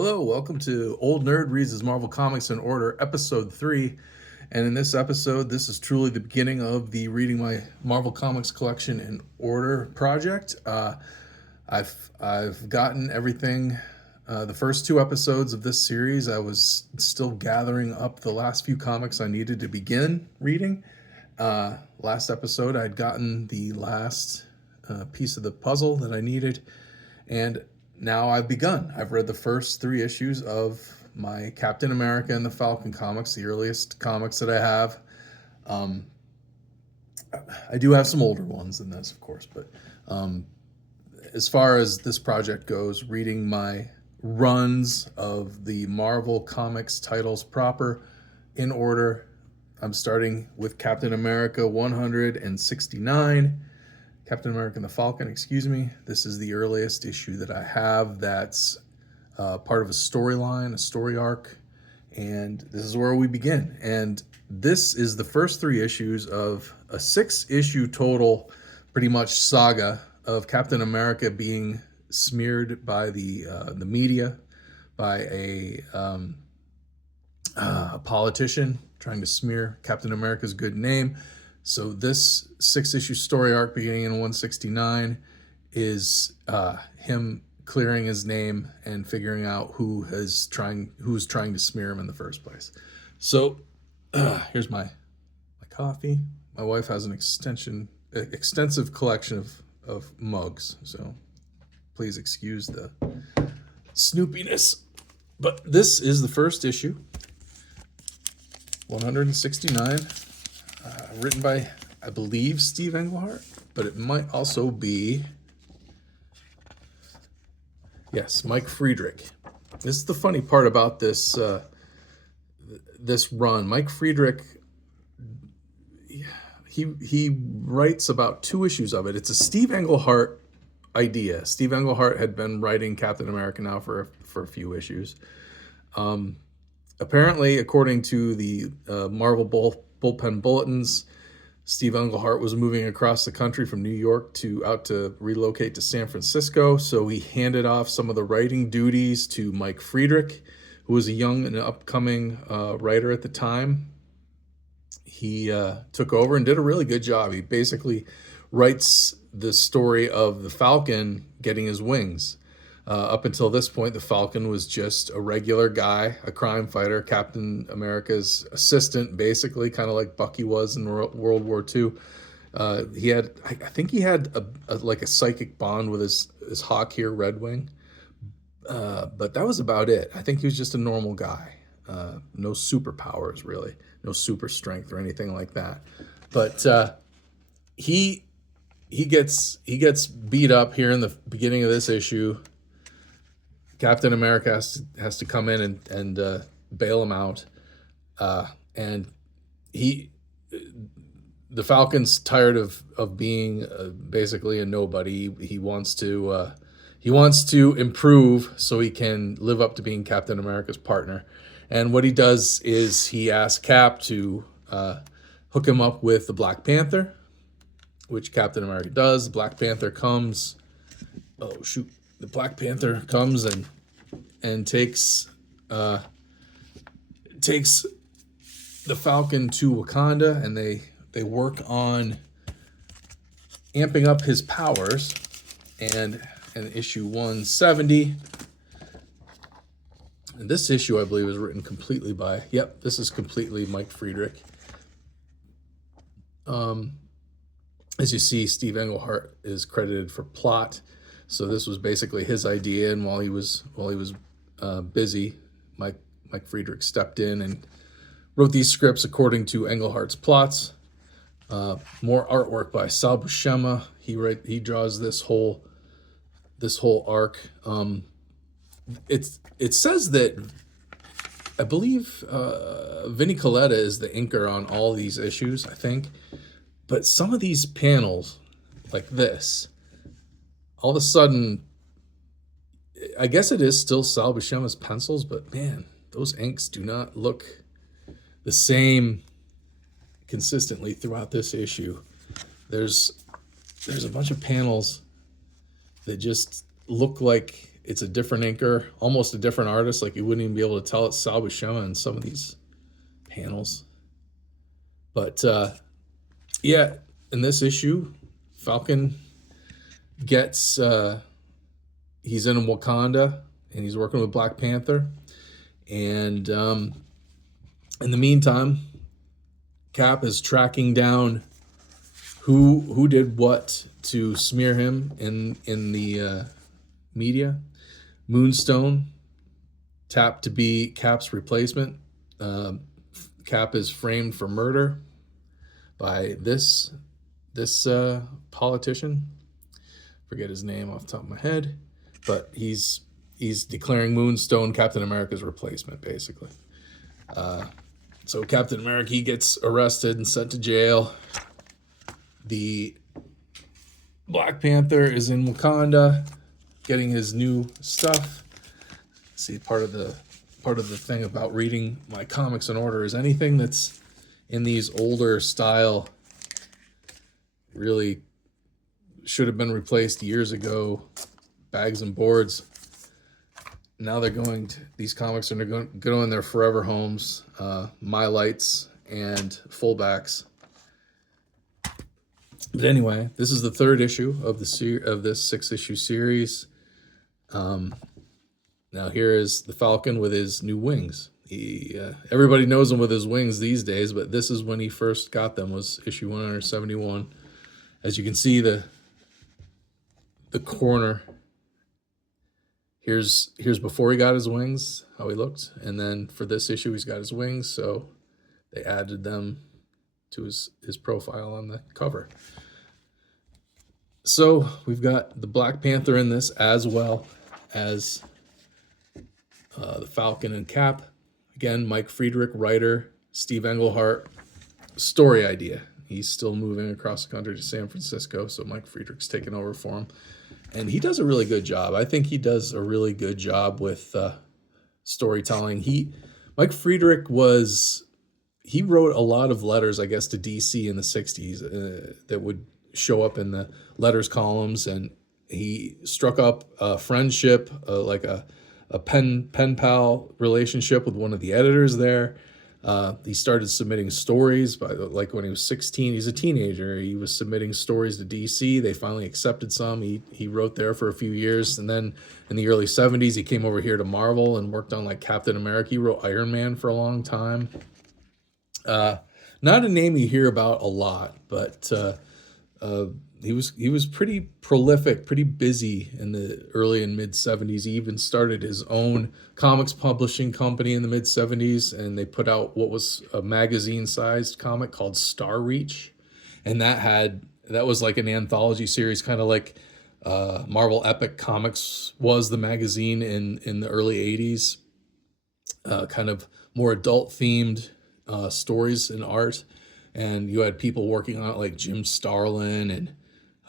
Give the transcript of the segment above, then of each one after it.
Hello, welcome to Old Nerd Reads His Marvel Comics in Order, Episode 3. And in this episode, this is truly the beginning of the Reading My Marvel Comics Collection in Order project. I've gotten everything, the first two episodes of this series. I was still gathering up the last few comics I needed to begin reading. Last episode, I'd gotten the last piece of the puzzle that I needed, and now I've begun. I've read the first three issues of my Captain America and the Falcon comics, the earliest comics that I have. I do have some older ones than this, of course, but as far as this project goes, reading my runs of the Marvel Comics titles proper in order, I'm starting with Captain America 169. Captain America and the Falcon, excuse me. This is the earliest issue that I have that's part of a storyline, a story arc, and this is where we begin. And this is the first three issues of a 6-issue total, pretty much saga of Captain America being smeared by the media, by a politician trying to smear Captain America's good name. So this 6-issue story arc beginning in 169 is him clearing his name and figuring out who's trying to smear him in the first place. So here's my coffee. My wife has an extensive collection of mugs, so please excuse the snoopiness. But this is the first issue, 169. Written by, I believe, Steve Englehart, but it might also be, yes, Mike Friedrich. This is the funny part about this run. Mike Friedrich, he writes about 2 issues of it. It's a Steve Englehart idea. Steve Englehart had been writing Captain America now for a few issues. Apparently, according to the Marvel Bullpen Bulletins, Steve Englehart was moving across the country from New York to relocate to San Francisco. So he handed off some of the writing duties to Mike Friedrich, who was a young and upcoming writer at the time. He took over and did a really good job. He basically writes the story of the Falcon getting his wings. Up until this point, the Falcon was just a regular guy, a crime fighter, Captain America's assistant, basically, kind of like Bucky was in World War II. He had, I think he had a psychic bond with his hawk here, Red Wing. But that was about it. I think he was just a normal guy. No superpowers, really. No super strength or anything like that. But he gets beat up here in the beginning of this issue. Captain America has to come in and bail him out, and the Falcon's tired of being basically a nobody. He wants to improve so he can live up to being Captain America's partner. And what he does is he asks Cap to hook him up with the Black Panther, which Captain America does. The Black Panther comes. Oh shoot. The Black Panther comes and takes the Falcon to Wakanda, and they work on amping up his powers. And in issue 170, and this issue I believe is written completely by, this is completely Mike Friedrich. As you see, Steve Englehart is credited for plot. So this was basically his idea, and while he was busy, Mike Friedrich stepped in and wrote these scripts according to Englehart's plots. More artwork by Sal Buscema. He draws this whole arc. It says that I believe Vinnie Coletta is the inker on all these issues, I think, but some of these panels, like this, all of a sudden, I guess it is still Sal Buscema's pencils, but man, those inks do not look the same consistently throughout this issue. There's a bunch of panels that just look like it's a different inker, almost a different artist. Like you wouldn't even be able to tell it's Sal Buscema in some of these panels. But yeah, in this issue, Falcon gets he's in Wakanda and he's working with Black Panther, and in the meantime, Cap is tracking down who did what to smear him in the media. Moonstone tapped to be Cap's replacement. Cap is framed for murder by this politician. Forget his name off the top of my head, but he's declaring Moonstone Captain America's replacement, basically. So Captain America, he gets arrested and sent to jail. The Black Panther is in Wakanda, getting his new stuff. See, part of the thing about reading my comics in order is anything that's in these older style really should have been replaced years ago. Bags and boards. Now they're going to, these comics are going to go in their forever homes. My Lights and fullbacks. But anyway, this is the third issue of this 6-issue series. Now here is the Falcon with his new wings. Everybody knows him with his wings these days, but this is when he first got them, was issue 171. As you can see, the corner. Here's before he got his wings, how he looked, and then for this issue he's got his wings, so they added them to his profile on the cover. So we've got the Black Panther in this, as well as the Falcon and Cap. Again, Mike Friedrich, writer, Steve Englehart, story idea. He's still moving across the country to San Francisco, so Mike Friedrich's taking over for him. And he does a really good job. I think he does a really good job with storytelling. Mike Friedrich he wrote a lot of letters, I guess, to DC in the 60s that would show up in the letters columns, and he struck up a friendship, like a pen pal relationship with one of the editors there. He started submitting stories like when he was 16. He's a teenager. He was submitting stories to DC. They finally accepted some. He wrote there for a few years, and then in the early 70s he came over here to Marvel and worked on like Captain America. He wrote Iron Man for a long time. Not a name you hear about a lot, but he was pretty prolific, pretty busy in the early and mid 70s. He even started his own comics publishing company in the mid 70s, and they put out what was a magazine-sized comic called Star Reach, and that was like an anthology series, kind of like Marvel Epic Comics was the magazine in the early 80s. Kind of more adult themed stories and art, and you had people working on it like Jim Starlin and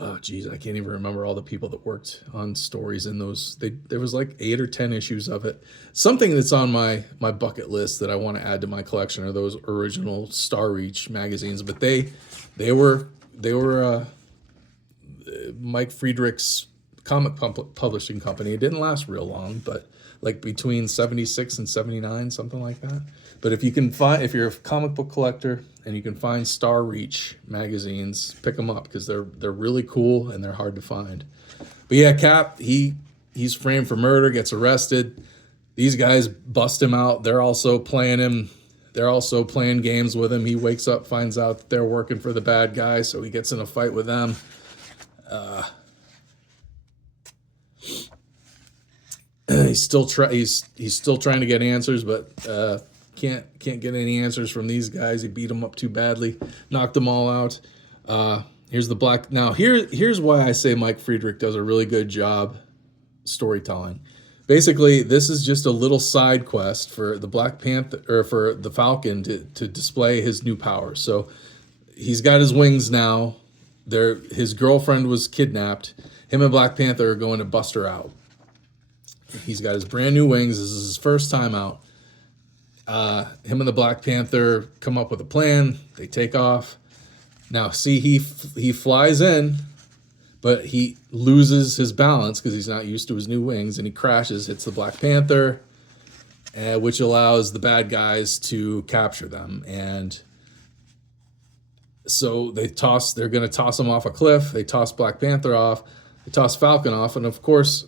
I can't even remember all the people that worked on stories in those. There was like 8 or 10 issues of it. Something that's on my bucket list that I want to add to my collection are those original Star Reach magazines. But they were Mike Friedrich's comic publishing company. It didn't last real long, but like between 76 and 79, something like that. But if you're a comic book collector and you can find Star Reach magazines, pick them up because they're really cool and they're hard to find. But yeah, Cap, he's framed for murder, gets arrested. These guys bust him out. They're also playing him. They're also playing games with him. He wakes up, finds out that they're working for the bad guy, so he gets in a fight with them. He's still trying to get answers, but can't get any answers from these guys. He beat them up too badly, knocked them all out. Here's the Black. Now here's why I say Mike Friedrich does a really good job storytelling. Basically, this is just a little side quest for the Black Panther, or for the Falcon to display his new powers. So he's got his wings now. His girlfriend was kidnapped. Him and Black Panther are going to bust her out. He's got his brand new wings. This is his first time out. Him and the Black Panther come up with a plan. They take off. Now, see, he flies in, but he loses his balance because he's not used to his new wings, and he crashes, hits the Black Panther, which allows the bad guys to capture them. And so they're going to toss him off a cliff. They toss Black Panther off. They toss Falcon off. And of course,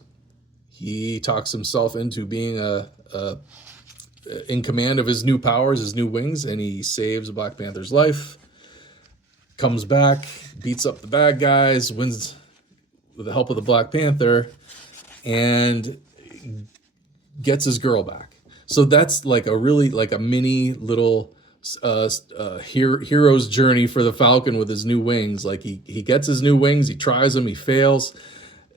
he talks himself into being in command of his new powers, his new wings, and he saves Black Panther's life. Comes back, beats up the bad guys, wins with the help of the Black Panther, and gets his girl back. So that's like a mini little hero's journey for the Falcon with his new wings. Like he gets his new wings, he tries them, he fails,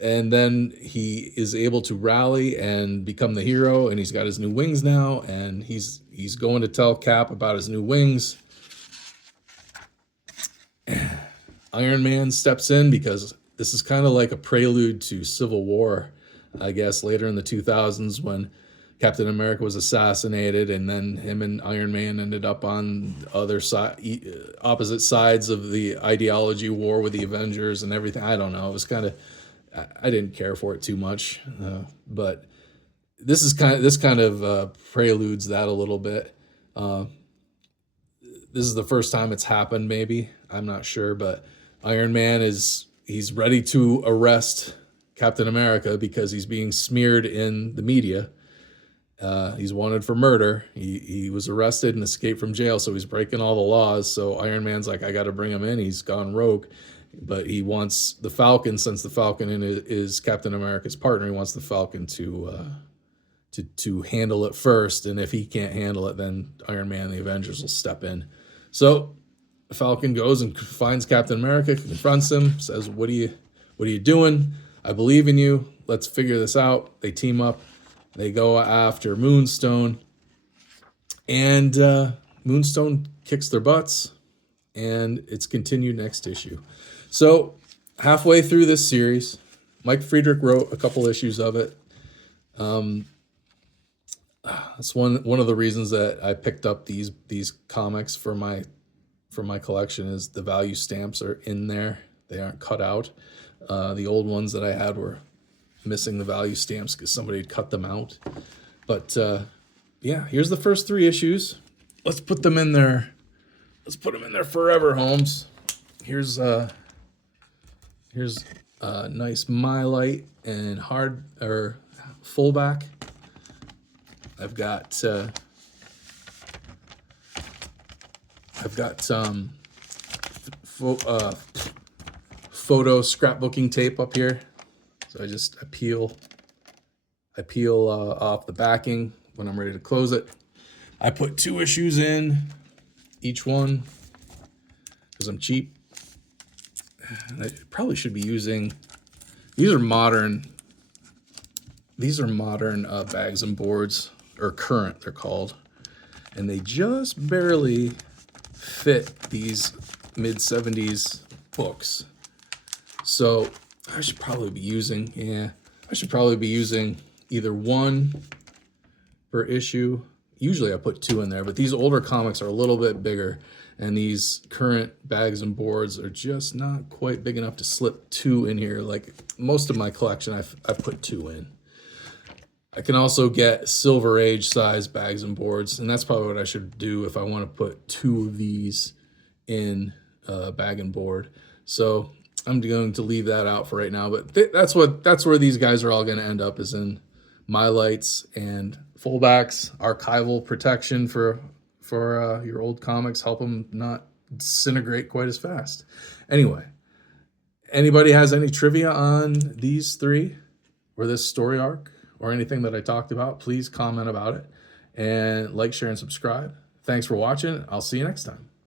and then he is able to rally and become the hero, and he's got his new wings now, and he's going to tell Cap about his new wings. Iron Man steps in because this is kind of like a prelude to Civil War, I guess, later in the 2000s when Captain America was assassinated, and then him and Iron Man ended up on other opposite sides of the ideology war with the Avengers and everything. I don't know. It was kind of, I didn't care for it too much, but this kind of preludes that a little bit. This is the first time it's happened, maybe. I'm not sure, but Iron Man he's ready to arrest Captain America because he's being smeared in the media. He's wanted for murder. He was arrested and escaped from jail, so he's breaking all the laws. So Iron Man's like, I got to bring him in. He's gone rogue, but he wants the Falcon, since the Falcon is Captain America's partner. He wants the Falcon to handle it first, and if he can't handle it, then Iron Man and the Avengers will step in. So Falcon goes and finds Captain America, confronts him, says, what are you doing? I believe in you. Let's figure this out. They team up. They go after Moonstone, and Moonstone kicks their butts, and it's continued next issue. So halfway through this series, Mike Friedrich wrote a couple issues of it. That's one of the reasons that I picked up these comics for my collection, is the value stamps are in there. They aren't cut out. The old ones that I had were missing the value stamps because somebody had cut them out. But yeah, here's the first 3 issues. Let's put them in there. Let's put them in there forever, Holmes. Here's nice Mylight and hard or fullback. I've got photo scrapbooking tape up here. So I just peel off the backing when I'm ready to close it. I put 2 issues in each one because I'm cheap. And I probably should be using, these are modern bags and boards, or current they're called, and they just barely fit these mid-70s books. So I should probably be using either 1 per issue. Usually I put 2 in there, but these older comics are a little bit bigger, and these current bags and boards are just not quite big enough to slip 2 in here. Like most of my collection, I've put 2 in. I can also get Silver Age size bags and boards, and that's probably what I should do if I want to put 2 of these in a bag and board. So I'm going to leave that out for right now, but that's where these guys are all going to end up, is in Mylights and fullbacks. Archival protection for your old comics, help them not disintegrate quite as fast. Anyway, anybody has any trivia on these 3 or this story arc or anything that I talked about, please comment about it, and like, share, and subscribe. Thanks for watching. I'll see you next time.